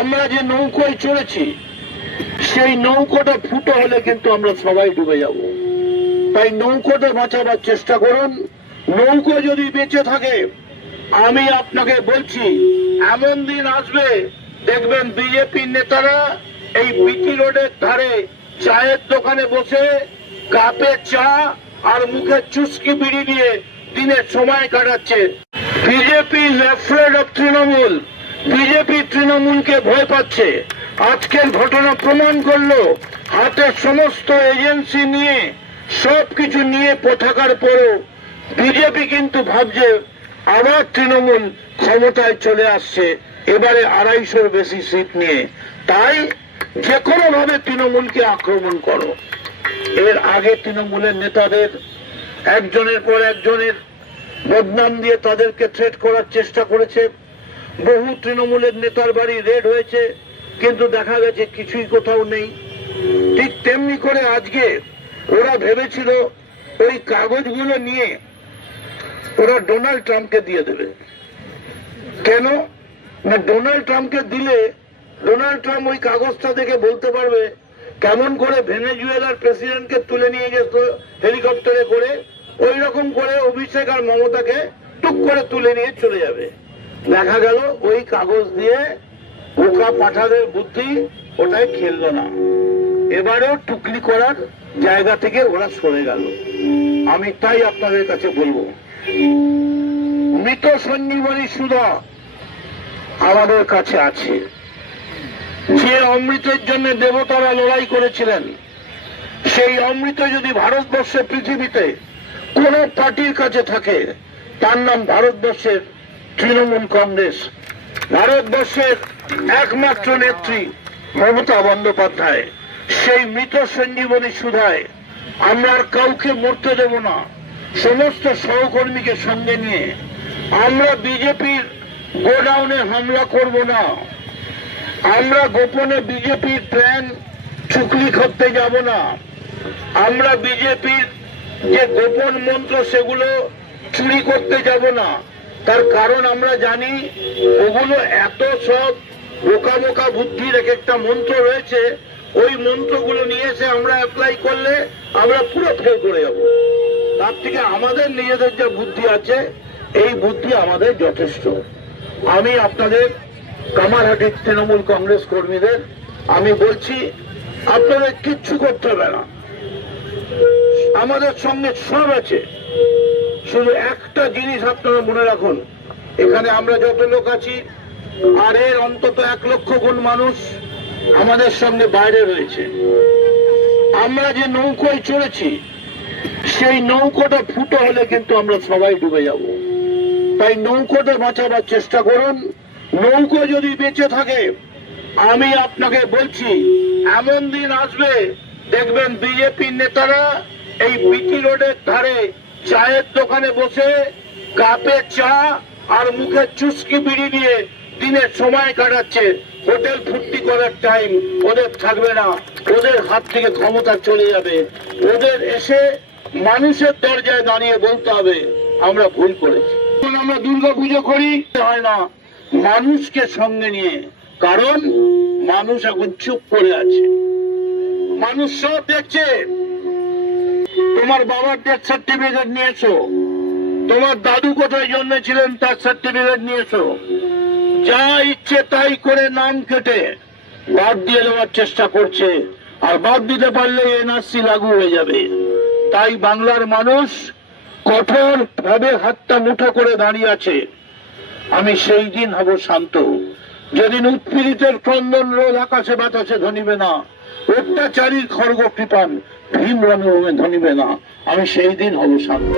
আমরা যে নৌকোয় চলেছি সেই নৌকোটা ফুটো হলে কিন্তু আমরা সবাই ডুবে যাব। তাই নৌকোটা বাঁচাবার চেষ্টা করুন। নৌকো যদি বেঁচে থাকে, আমি আপনাকে বলছি এমন দিন আসবে দেখবেন বিজেপির নেতারা এই বিটি রোডের ধারে চায়ের দোকানে বসে কাপে চা আর মুখে চুস্কি বিড়ি নিয়ে দিনের সময় কাটাচ্ছে। BJP afraid of Trinamool. BJP তৃণমূলকে ভয় পাচ্ছে। আজকের ঘটনা প্রমাণ করলো হাতের সমস্ত এজেন্সি নিয়ে সবকিছু নিয়ে থাকার পরেও বিজেপি কিন্তু ভাবছে আবার তৃণমূল ক্ষমতায় চলে আসছে, এবারে 250-র বেশি সিট নিয়ে। তাই যে কোনো ভাবে তৃণমূলকে আক্রমণ করো। এর আগে তৃণমূলের নেতাদের একজনের পর একজনের বদনাম দিয়ে তাদেরকে থ্রেট করার চেষ্টা করেছে। বহু তৃণমূলের নেতার বাড়ি রেড হয়েছে, কিন্তু দেখা গেছে কিছুই কোথাও নেই। ঠিক তেমনি করে আজকে ওরা ভেবেছিল ওই কাগজগুলো নিয়ে ওরা ডোনাল্ড ট্রাম্পকে দিয়ে দেবে। কেন না, ডোনাল্ড ট্রাম্পকে দিলে ডোনাল্ড ট্রাম্প ওই কাগজটা দেখে বলতে পারবে কেমন করে ভেনেজুয়েলার প্রেসিডেন্টকে তুলে নিয়ে গেছে হেলিকপ্টারে করে, ওই রকম করে অভিষেক আর মমতাকে টুক করে তুলে নিয়ে চলে যাবে। দেখা গেল ওই কাগজ দিয়ে বোকা পাঠাদের বুদ্ধি ওটাই খেললো না। এবারেও টুকলি করার জায়গা থেকে ওরা সরে গেল। আমি তাই আপনাদের কাছে বলবো, মৃত সঞ্জীবনী সুধা আমাদের কাছে আছে। যে অমৃতের জন্য দেবতারা লড়াই করেছিলেন, সেই অমৃত যদি ভারতবর্ষের পৃথিবীতে কোন পার্টির কাছে থাকে, তার নাম ভারতবর্ষের তৃণমূল কংগ্রেস। ভারতবর্ষের একমাত্র নেত্রী মমতা বন্দ্যোপাধ্যায়। সেই মৃত সঞ্জীবনী সুধায় আমরা আর কাউকে মরতে দেব না। সমস্ত সহকর্মীকে সঙ্গে নিয়ে আমরা বিজেপির গোডাউনে হামলা করব না। আমরা গোপনে বিজেপির প্ল্যান চুকলি করতে যাব না। আমরা বিজেপির যে গোপন মন্ত্র সেগুলো চুরি করতে যাব না। তার কারণ আমরা জানি ওগুলো এত সব বোকা বোকা বুদ্ধির এক একটা মন্ত্র রয়েছে, ওই মন্ত্রগুলো নিয়ে এসে আমরা অ্যাপ্লাই করলে আমরা পুরো ফেল করে যাব। তার থেকে আমাদের নিজেদের যে বুদ্ধি আছে, এই বুদ্ধি আমাদের যথেষ্ট। আমি আপনাদের কামারহাটির তৃণমূল কংগ্রেস কর্মীদের আমি বলছি, আপনাদের কিচ্ছু করতে হবে না, আমাদের সঙ্গে সব আছে। শুধু একটা জিনিস আপনারা মনে রাখুন, এখানে আমরা যত লোক আছি আর এর অন্তত 1 লক্ষ গুণ মানুষ আমাদের সঙ্গে বাইরে রয়েছে। আমরা যে নৌকোয় চলেছি সেই নৌকোটা ফুটো হলে কিন্তু আমরা সবাই ডুবে যাব। তাই নৌকোটা বাঁচাবার চেষ্টা করুন। নৌকো যদি বেঁচে থাকে, আমি আপনাকে বলছি এমন দিন আসবে দেখবেন বিজেপির নেতারা এই বিটি রোডের ধারে চায়ের দোকানে বসে কাপে চা আর মুখে চুস্কি বিড়ি নিয়ে দিনের সময় কাটাচ্ছে। হোটেল ফুর্তি করার টাইম ওদের থাকবে না, ওদের হাত থেকে ক্ষমতা চলে যাবে। ওদের এসে মানুষের দরজায় দাঁড়িয়ে বলতে হবে আমরা ভুল করেছি। আমরা দুর্গা পুজো করি হয় না মানুষকে সঙ্গে নিয়ে, কারণ মানুষ এখন চুপ করে আছে। মানুষ সব দেখছে। তোমার বাবার ডেথ সার্টিফিকেট নিয়েছো, তোমার দাদু কোথায় জন্মেছিলেন তার সার্টিফিকেট নিয়েছো। যা ইচ্ছে তাই করে নাম কেটে বাদ দিয়ে দেওয়ার চেষ্টা করছে, আর বাদ দিতে পারলে এনআরসি লাগু হয়ে যাবে। তাই বাংলার মানুষ কঠোর ভাবে হাতটা মুঠো করে দাঁড়িয়ে আছে। আমি সেই দিন হব শান্ত, যেদিন উৎপীড়িতের ক্রন্দন রোল আকাশে বাতাসে ধনিবে না, অত্যাচারীর খড়গ কৃপান ভীম রণভূমে ধনিবে না। আমি সেই দিন হব শান্ত।